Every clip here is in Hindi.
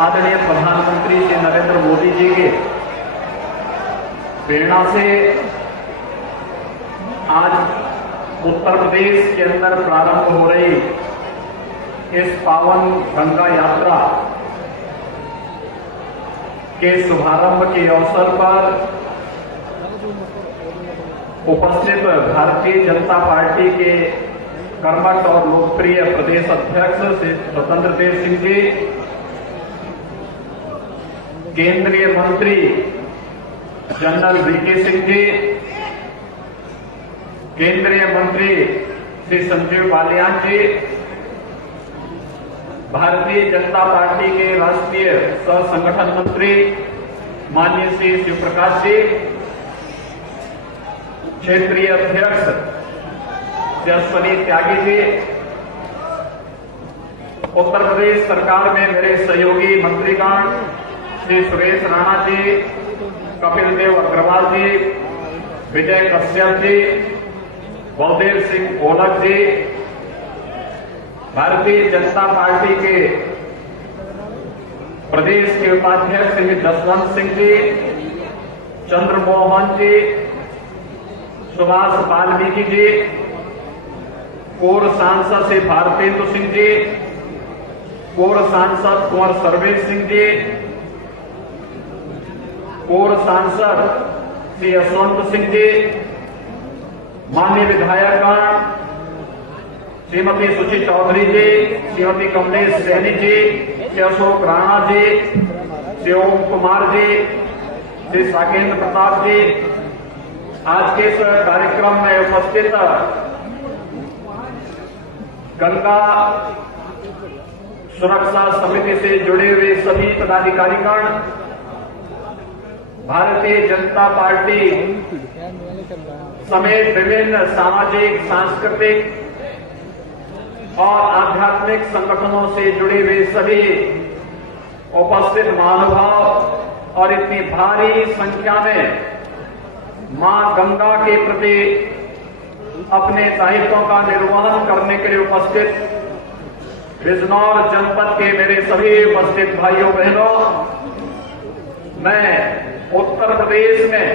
आदरणीय प्रधानमंत्री श्री नरेंद्र मोदी जी के प्रेरणा से आज उत्तर प्रदेश के अंदर प्रारंभ हो रही इस पावन गंगा यात्रा के शुभारंभ के अवसर पर उपस्थित भारतीय जनता पार्टी के कर्मठ और लोकप्रिय प्रदेश अध्यक्ष श्री स्वतंत्र देव सिंह जी, केंद्रीय मंत्री जनरल वीके सिंह जी, केंद्रीय मंत्री श्री संजीव बालियान जी, भारतीय जनता पार्टी के राष्ट्रीय सह संगठन मंत्री माननीय श्री शिवप्रकाश जी, क्षेत्रीय अध्यक्ष श्री अश्वनी त्यागी जी, उत्तर प्रदेश सरकार में मेरे सहयोगी मंत्रीगण श्री सुरेश राणा जी, कपिल देव अग्रवाल जी, विजय कश्यप जी, बलदेव सिंह ओलख जी, भारतीय जनता पार्टी के प्रदेश के उपाध्यक्ष श्री जसवंत सिंह जी, चंद्रमोहन जी, सुभाष वाल्मीकि जी, पूर्व सांसद श्री भारतेंदु सिंह जी, पूर्व सांसद कुंवर सर्वेश सिंह जी, पूर्व सांसद श्री यशवंत सिंह जी, माननीय विधायकगण श्रीमती सुची चौधरी जी, श्रीमती कमलेश सैनी जी, श्री अशोक राणा जी, श्री ओम कुमार जी, श्री साकेंद्र प्रताप जी, आज के इस कार्यक्रम में उपस्थित गंगा सुरक्षा समिति से जुड़े हुए सभी पदाधिकारीगण, भारतीय जनता पार्टी समेत विभिन्न सामाजिक, सांस्कृतिक और आध्यात्मिक संगठनों से जुड़े हुए सभी उपस्थित महानुभाव और इतनी भारी संख्या में मां गंगा के प्रति अपने दायित्वों का निर्वहन करने के लिए उपस्थित बिजनौर जनपद के मेरे सभी उपस्थित भाइयों बहनों, मैं उत्तर प्रदेश में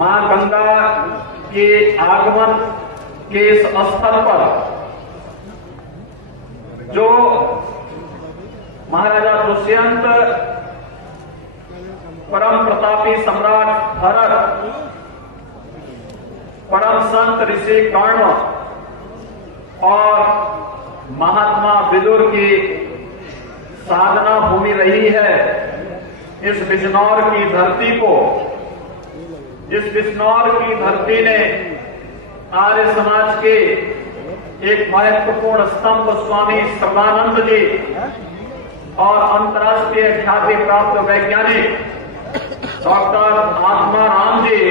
मां गंगा के आगमन के इस स्थल पर जो महाराजा दुष्यंत, परम प्रतापी सम्राट भरत, परम संत ऋषि कर्ण और महात्मा विदुर की साधना भूमि रही है, इस बिजनौर की धरती को, जिस बिजनौर की धरती ने आर्य समाज के एक महत्वपूर्ण स्तंभ स्वामी सर्वानंद जी और अंतर्राष्ट्रीय ख्याति प्राप्त वैज्ञानिक डॉक्टर आत्माराम जी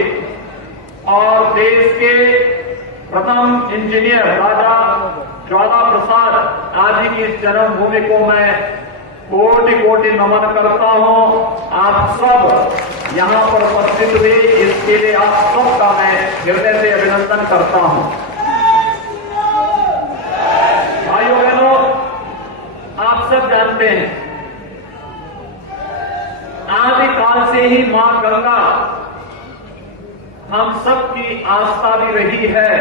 और देश के प्रथम इंजीनियर राजा ज्वाला प्रसाद आदि की इस जन्मभूमि को मैं कोटि कोटि नमन करता हूं। आप सब यहां पर उपस्थित हुए, इसके लिए आप सबका मैं हृदय से अभिनंदन करता हूं। भाइयों बहनों, आप सब जानते हैं आदिकाल से ही मां गंगा हम सबकी आस्था भी रही है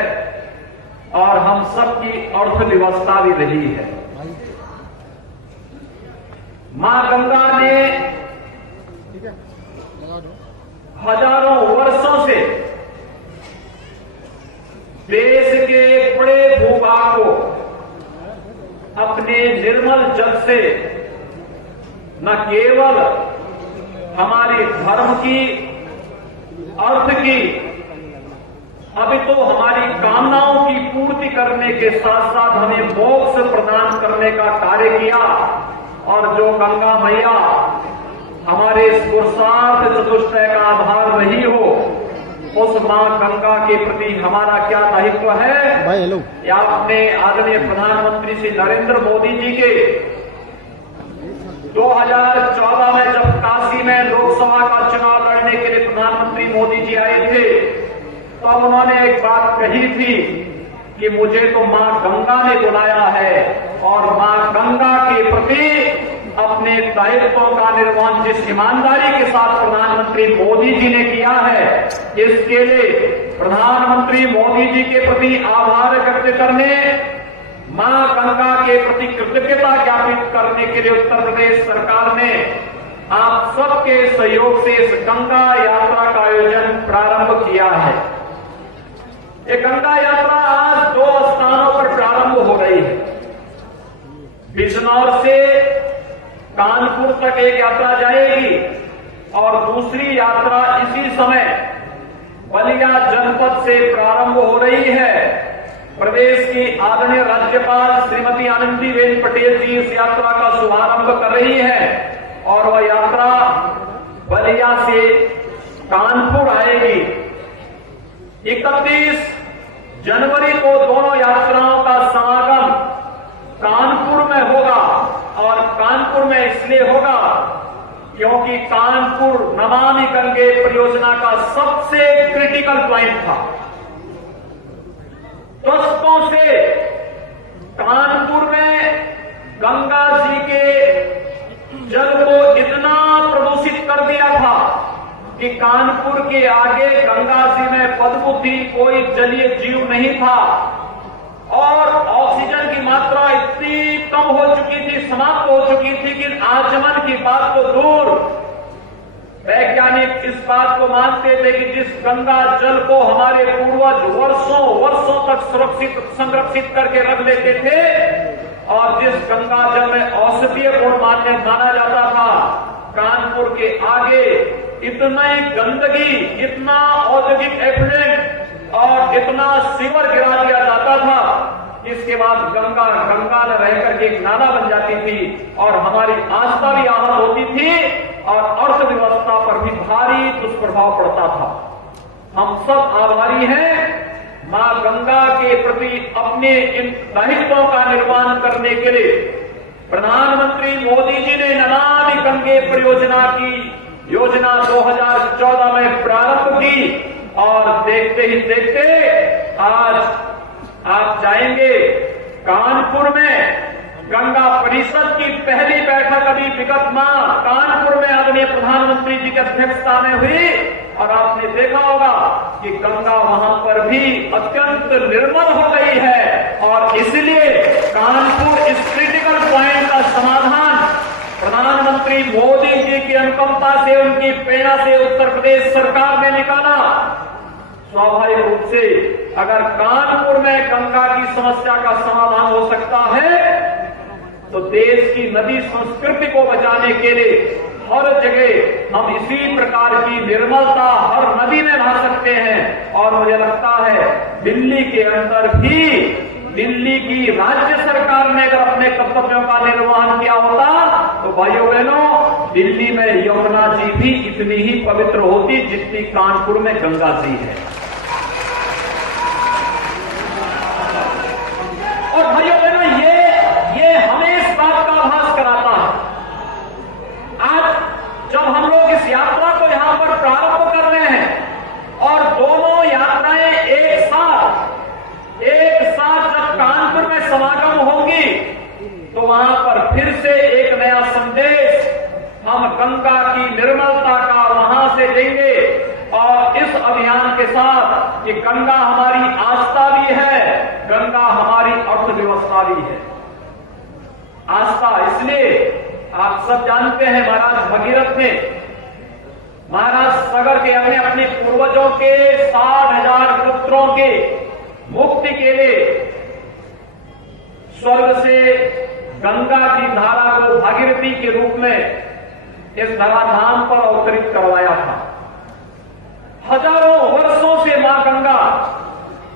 और हम सबकी अर्थव्यवस्था भी रही है। मां गंगा ने हजारों वर्षों से देश के बड़े भूभाग को अपने निर्मल जल से न केवल हमारी धर्म की, अर्थ की, अभी तो हमारी कामनाओं की पूर्ति करने के साथ साथ हमें मोक्ष प्रदान करने का कार्य किया। और जो गंगा मैया हमारे इस पुरुषार्थ चतुष्टय का आधार रही हो, उस मां गंगा के प्रति हमारा क्या दायित्व है। भाई हेलो, या अपने आदरणीय प्रधानमंत्री श्री नरेंद्र मोदी जी के 2014 में जब काशी में लोकसभा का चुनाव लड़ने के लिए प्रधानमंत्री मोदी जी आए थे, तब उन्होंने एक बात कही थी कि मुझे तो मां गंगा ने बुलाया है और मां गंगा के प्रति दायित्वों का निर्वहन जिस ईमानदारी के साथ प्रधानमंत्री मोदी जी ने किया है, इसके लिए प्रधानमंत्री मोदी जी के प्रति आभार व्यक्त करने, मां गंगा के प्रति कृतज्ञता ज्ञापित करने के लिए उत्तर प्रदेश सरकार ने आप सबके सहयोग से इस गंगा यात्रा का आयोजन प्रारंभ किया है। ये गंगा यात्रा आज 2 स्थानों पर प्रारंभ हो रही है। बिजनौर से कानपुर तक एक यात्रा जाएगी और दूसरी यात्रा इसी समय बलिया जनपद से प्रारंभ हो रही है। प्रदेश की आदरणीय राज्यपाल श्रीमती आनंदीबेन पटेल जी इस यात्रा का शुभारंभ कर रही है और वह यात्रा बलिया से कानपुर आएगी। 31 जनवरी को दोनों यात्राओं का समागम कानपुर में होगा और कानपुर में इसलिए होगा क्योंकि कानपुर नमामि गंगे परियोजना का सबसे क्रिटिकल पॉइंट था। दशकों से कानपुर में गंगा जी के जल को इतना प्रदूषित कर दिया था कि कानपुर के आगे गंगा जी में बदबू थी, कोई जलीय जीव नहीं था और ऑक्सीजन की मात्रा इतनी कम हो चुकी थी, समाप्त हो चुकी थी कि आचमन की बात तो दूर। वैज्ञानिक इस बात को मानते थे कि जिस गंगा जल को हमारे पूर्वज वर्षों तक सुरक्षित संरक्षित करके रख लेते थे और जिस गंगा जल में औषधीय गुण माना जाता था, कानपुर के आगे इतना गंदगी, इतना औद्योगिक एफ्लुएंट और इतना सीवर गिरा दिया जाता था, इसके बाद गंगा गंगा न रहकर के एक नाला बन जाती थी और हमारी आस्था भी आहत होती थी और अर्थव्यवस्था पर भी भारी दुष्प्रभाव पड़ता था। हम सब आभारी हैं मां गंगा के प्रति अपने इन दायित्वों का निर्वहन करने के लिए प्रधानमंत्री मोदी जी ने नमामि गंगे परियोजना की योजना 2014 में प्रारंभ की और देखते ही देखते आज आप जाएंगे कानपुर में गंगा परिषद की पहली बैठक अभी विगत माह कानपुर में आदरणीय प्रधानमंत्री जी की अध्यक्षता में हुई और आपने देखा होगा कि गंगा वहां पर भी अत्यंत निर्मल हो गई है और इसलिए कानपुर इस क्रिटिकल पॉइंट का समाधान प्रधानमंत्री मोदी जी की अनुकंपा से, उनकी प्रेरणा से उत्तर प्रदेश सरकार ने निकाला। स्वाभाविक रूप से अगर कानपुर में गंगा की समस्या का समाधान हो सकता है तो देश की नदी संस्कृति को बचाने के लिए हर जगह हम इसी प्रकार की निर्मलता हर नदी में ला सकते हैं और मुझे लगता है दिल्ली के अंदर भी दिल्ली की राज्य सरकार ने अगर अपने कर्तव्यों का निर्वहन किया होता तो भाइयों बहनों दिल्ली में यमुना जी भी इतनी ही पवित्र होती जितनी कानपुर में गंगा जी है। और भाइयों बहनों ये हमें इस बात का आभास कराता है। आज जब हम लोग इस यात्रा को यहां पर प्रारंभ कर रहे हैं और दोनों यात्राएं एक साथ जब कानपुर में समागम होंगी तो वहां पर फिर से एक नया संदेश हम गंगा की निर्मलता का वहां से देंगे और इस अभियान के साथ कि गंगा हमारी आस्था भी है, गंगा हमारी अर्थव्यवस्था भी है। आस्था इसलिए आप सब जानते हैं महाराज भगीरथ ने महाराज सागर के अपने पूर्वजों के 60,000 पुत्रों के मुक्ति के लिए स्वर्ग से गंगा की धारा को भागीरथी के रूप में इस धराधाम पर अवतरित करवाया था। हजारों वर्षों से मां गंगा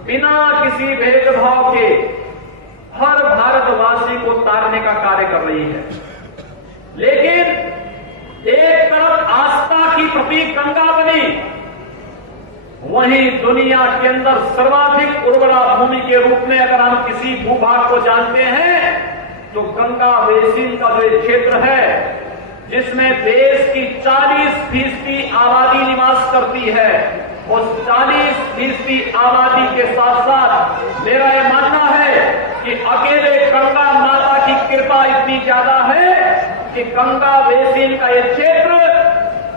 बिना किसी भेदभाव के हर भारतवासी को तारने का कार्य कर रही है। लेकिन एक तरफ आस्था की प्रतीक गंगा बनी, वहीं दुनिया के अंदर सर्वाधिक उर्वरा भूमि के रूप में अगर हम किसी भूभाग को जानते हैं तो गंगा बेसिन का जो क्षेत्र है जिसमें देश की 40% आबादी निवास करती है, उस 40% आबादी के साथ साथ मेरा यह मानना है कि अकेले गंगा माता की कृपा इतनी ज्यादा है कि गंगा बेसिन का ये क्षेत्र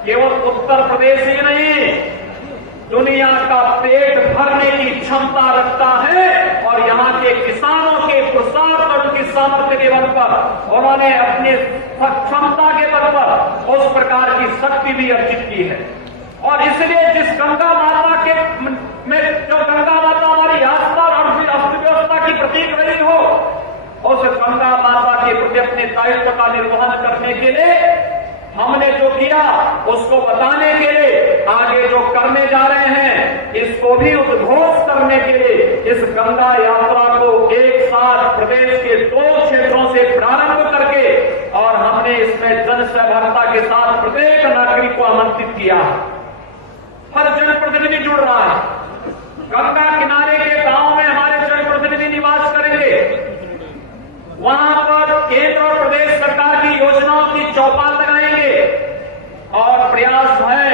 केवल उत्तर प्रदेश ही नहीं, दुनिया का पेट भरने की क्षमता रखता है। और यहाँ के किसानों के पुरुषार्थ और उनकी सामर्थ्य के बल पर उन्होंने अपनी क्षमता के बल पर उस प्रकार की शक्ति भी अर्जित की है। और इसलिए जिस गंगा माता के में जो गंगा माता हमारी आस्था और अर्थव्यवस्था की प्रतीक रही हो, उस गंगा माता के प्रति अपने दायित्व का निर्वहन करने के लिए हमने जो किया उसको बताने के लिए आगे जो करने जा रहे हैं, इसको भी उद्घोष करने के लिए इस गंगा यात्रा को एक साथ प्रदेश के 2 क्षेत्रों से प्रारंभ करके और हमने इसमें जन सहभागिता के साथ प्रत्येक नागरिक को आमंत्रित किया। हर जनप्रतिनिधि जुड़ रहा है। गंगा किनारे के गांव में हमारे जनप्रतिनिधि निवास करेंगे। वहां पर केंद्र और प्रदेश सरकार की योजनाओं की चौपाल लगाएंगे और प्रयास है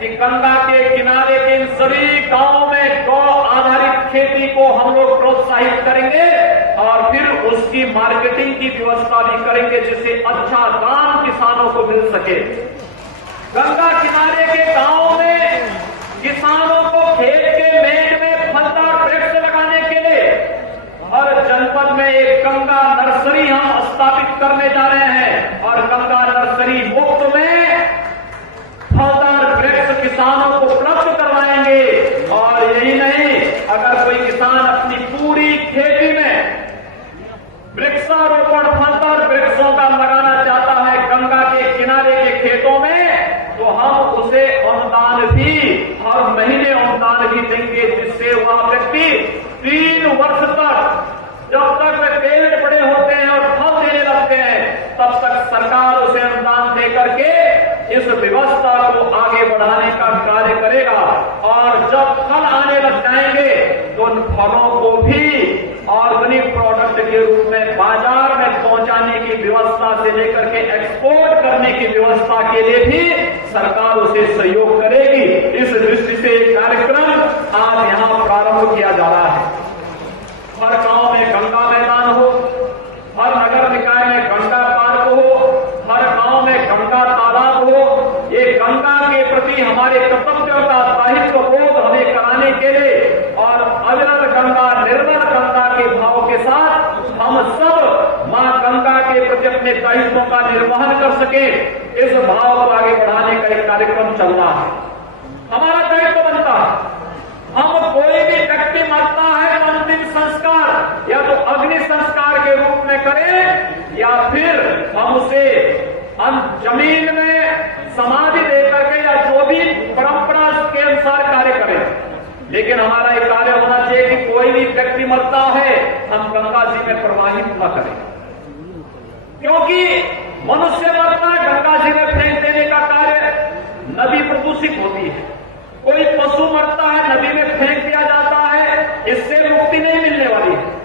कि गंगा के किनारे के इन सभी गांवों में गौ आधारित खेती को हम लोग प्रोत्साहित करेंगे और फिर उसकी मार्केटिंग की व्यवस्था भी करेंगे जिससे अच्छा दाम किसानों को मिल सके। गंगा किनारे के गांवों में किसानों को खेत के मेड़ में फलदार वृक्ष लगाने के लिए हर जनपद में एक गंगा नर्सरी हम स्थापित करने जा रहे हैं और गंगा नर्सरी मुफ्त में फलदार वृक्ष किसानों को उपलब्ध करवाएंगे। और यही नहीं, अगर कोई किसान अपनी पूरी खेती में वृक्षारोपण फलदार वृक्षों का लगाना चाहता है गंगा के किनारे के खेतों में, तो हम उसे अनुदान भी हर महीने अनुदान भी देंगे, जिससे वह व्यक्ति 3 वर्ष तक, जब तक वे पेड़ बड़े होते हैं और फल देने लगते हैं, तब तक सरकार उसे अनुदान दे करके इस व्यवस्था को आगे बढ़ाने का कार्य करेगा। और जब फल आने लग जाएंगे तो उन फलों को भी ऑर्गेनिक प्रोडक्ट के रूप में बाजार में पहुंचाने की व्यवस्था से लेकर के एक्सपोर्ट करने की व्यवस्था के लिए भी सरकार उसे सहयोग करेगी। इस दृष्टि से कार्यक्रम आज यहां प्रारंभ किया जा रहा है। हर गांव में गंगा मैदान हो, हर नगर निकाय में गंगा पार्क हो, हर गांव में गंगा तालाब हो। ये गंगा के प्रति हमारे कर्तव्यों का दायित्व बोध हमें कराने के लिए और अविरल गंगा निर्मल गंगा के भाव के साथ हम सब मां गंगा के प्रति अपने दायित्वों का निर्वहन कर सके, इस भाव को आगे बढ़ाने का एक कार्यक्रम चल रहा है। हमारा दायित्व बनता है, हम कोई भी व्यक्ति मरता है तो अंतिम संस्कार या तो अग्नि संस्कार के रूप में करें या फिर हम उसे जमीन में समाधि दे करके या जो भी परंपरा के अनुसार कार्य करें। लेकिन हमारा एक कार्य होना चाहिए कि कोई भी व्यक्ति मरता है हम गंगा जी में प्रवाहित न करें, क्योंकि मनुष्य मरता है गंगा जी में फेंक देने का कार्य, नदी प्रदूषित होती है। कोई पशु मरता है नदी में फेंक दिया जाता है, इससे मुक्ति नहीं मिलने वाली है।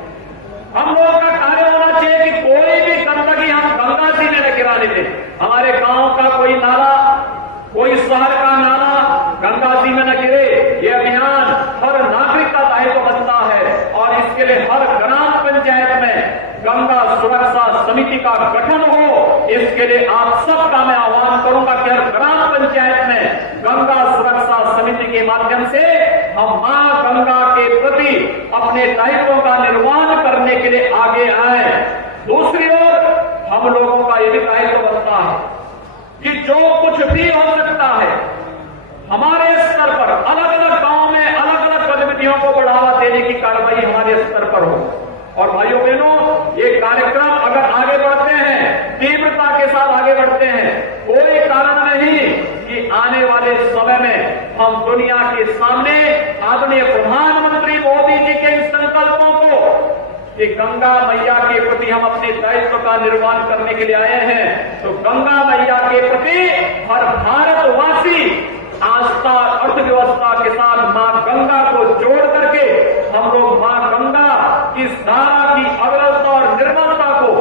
हम लोगों का कार्य होना चाहिए कि कोई भी गंदगी हम गंगा जी में न गिराने दें। हमारे गांव का कोई नाला, कोई शहर का नाला गंगा जी में न गिरे, ये अभियान हर नागरिक का दायित्व बनता है। और इसके लिए हर ग्राम पंचायत में गंगा सुरक्षा समिति का गठन हो। इसके लिए आप सबका मैं आह्वान करूंगा कि हर ग्राम पंचायत में गंगा सुरक्षा समिति के माध्यम से हम मां गंगा के प्रति अपने दायित्वों का निर्वहन करने के लिए आगे आए। दूसरी ओर हम लोगों का यह भी दायित्व बनता है कि जो कुछ भी हो सकता है हमारे स्तर पर अलग अलग गांव में अलग अलग गतिविधियों को बढ़ावा देने की कार्रवाई हमारे स्तर पर हो। और भाइयों बहनों, ये कार्यक्रम अगर आगे बढ़ते हैं, तीव्रता के साथ आगे बढ़ते हैं, कोई कारण नहीं कि आने वाले समय में हम दुनिया के सामने आदरणीय प्रधानमंत्री मोदी जी के इन संकल्पों को कि गंगा मैया के प्रति हम अपने दायित्व का निर्वहन करने के लिए आए हैं, तो गंगा मैया के प्रति हर भारतवासी आस्था अर्थव्यवस्था के साथ मां गंगा को जोड़ करके हम लोग मां गंगा की धारा की अविरलता और निर्मलता को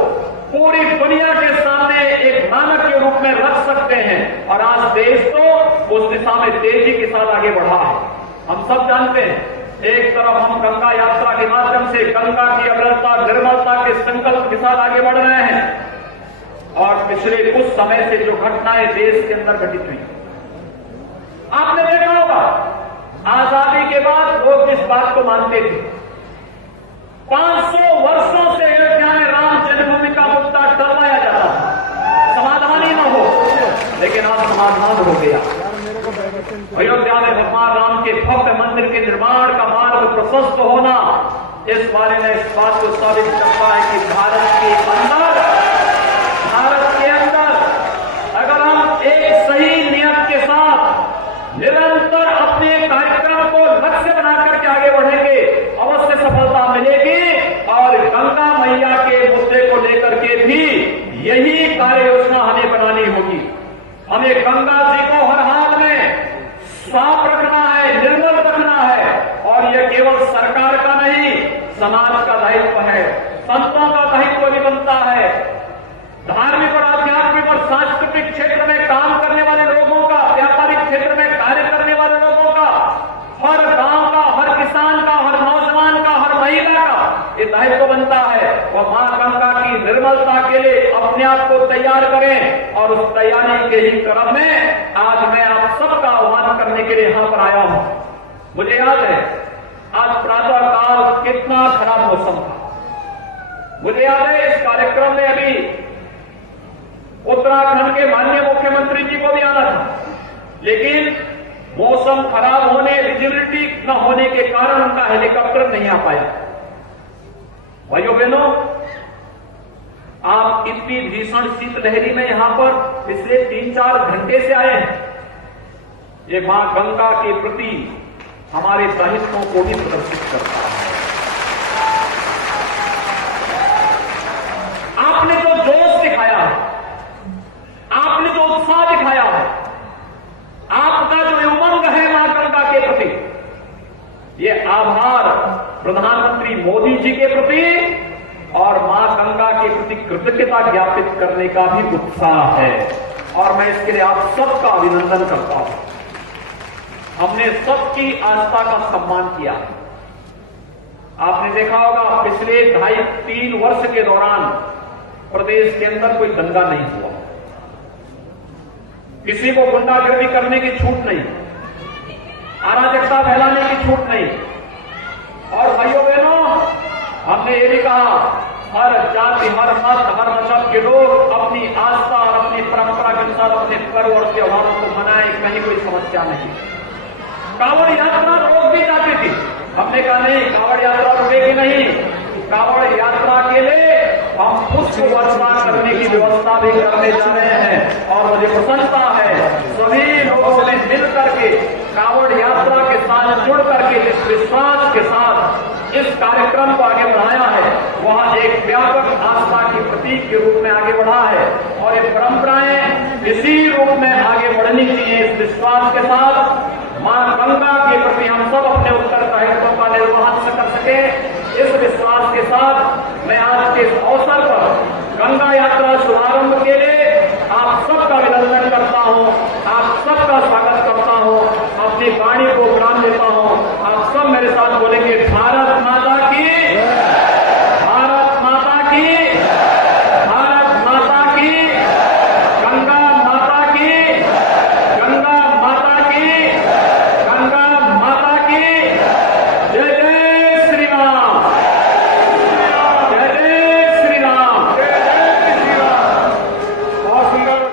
पूरी दुनिया के सामने एक मानक के रूप में रख सकते हैं। और आज देश तो उस दिशा में तेजी के साथ आगे बढ़ा है। हम सब जानते हैं, एक तरफ हम गंगा यात्रा के माध्यम से गंगा की अविरलता निर्मलता के संकल्प के साथ आगे बढ़ रहे हैं, और पिछले कुछ समय से जो घटनाएं देश के अंदर घटित हुई, आपने देखा होगा आजादी के बाद लोग इस बात को मानते थे 500 वर्षों से अयोध्या में राम जन्मभूमि का मुद्दा टलवाया जाता था, समाधान ही न हो, लेकिन आज समाधान हो गया। अयोध्या में भगवान राम के भव्य मंदिर के निर्माण का मार्ग प्रशस्त होना इस बारे में इस बात को साबित करता है कि भारत के अंदर अगर हम एक सही नियत के साथ निरंतर अपने कार्यक्रम को लक्ष्य बनाकर के आगे बढ़ेंगे, अवश्य सफलता मिलेगी। और गंगा मैया के मुद्दे को लेकर के भी यही कार्य योजना हमें बनानी होगी। हमें गंगा जी को हर हाल में साफ रखना है, निर्मल रखना है, और यह केवल सरकार का नहीं, समाज का दायित्व है, संतों का दायित्व भी बनता है। धार्मिक और आध्यात्मिक और सांस्कृतिक क्षेत्र में काम करने वाले लोगों का, व्यापारिक क्षेत्र में कार्य करने वाले लोगों का, हर गांव का, हर किसान का, हर नौजवान का, हर महिला का ये दायित्व बनता है। वह मां गंगा की निर्मलता के लिए अपने आप को तैयार करें, और उस तैयारी के ही क्रम में आज मैं आप सबका आह्वान करने के लिए यहां पर आया हूं। मुझे याद है आज प्रातः काल कितना खराब मौसम था। मुझे याद है इस कार्यक्रम में अभी उत्तराखंड के माननीय मुख्यमंत्री जी को भी आना था, लेकिन मौसम खराब होने, विजिबिलिटी न होने के कारण उनका हेलीकॉप्टर नहीं आ पाया। भाइयों बहनों, आप इतनी भीषण शीतलहरी में यहां पर पिछले 3-4 घंटे से आए हैं। ये मां गंगा के प्रति हमारे दायित्वों को भी प्रदर्शित करता है। आपने जो जोश दिखाया है, आपने जो उत्साह दिखाया है, आपका जो उमंग है मां गंगा के प्रति, ये आभार प्रधानमंत्री मोदी जी के प्रति और मां गंगा के प्रति कृतज्ञता ज्ञापित करने का भी उत्साह है, और मैं इसके लिए आप सबका अभिनंदन करता हूं। हमने सबकी आस्था का सम्मान किया। आपने देखा होगा पिछले 2.5-3 वर्ष के दौरान प्रदेश के अंदर कोई दंगा नहीं हुआ, किसी को गुंडागर्दी करने की छूट नहीं, अराजकता फैलाने की छूट नहीं। और भाइयों बहनों, हमने ये भी कहा हर जाति, हर मत, हर मजहब के लोग अपनी आस्था और अपनी परंपरा के अनुसार अपने पर्व और त्योहारों को मनाएं, कहीं कोई समस्या नहीं। कांवड़ यात्रा रोक दी जाती थी, हमने कहा नहीं, कांवड़ यात्रा रुकेगी नहीं। कांवड़ यात्रा के लिए हम पुष्प वर्षा करने की व्यवस्था भी करने जा रहे हैं, और मुझे प्रसन्नता है सभी लोगों ने मिल करके कांवड़ यात्रा के साथ जुड़ करके जिस विश्वास के साथ इस कार्यक्रम को आगे बढ़ाया है, वह एक व्यापक आस्था के प्रतीक के रूप में आगे बढ़ा है। और ये परंपराएं इसी रूप में आगे बढ़नी चाहिए। इस विश्वास के साथ मां गंगा के प्रति हम सब अपने उत्तरदायित्वों का निर्वहन कर सके, इस विश्वास के साथ मैं आज के इस अवसर पर गंगा यात्रा शुभारंभ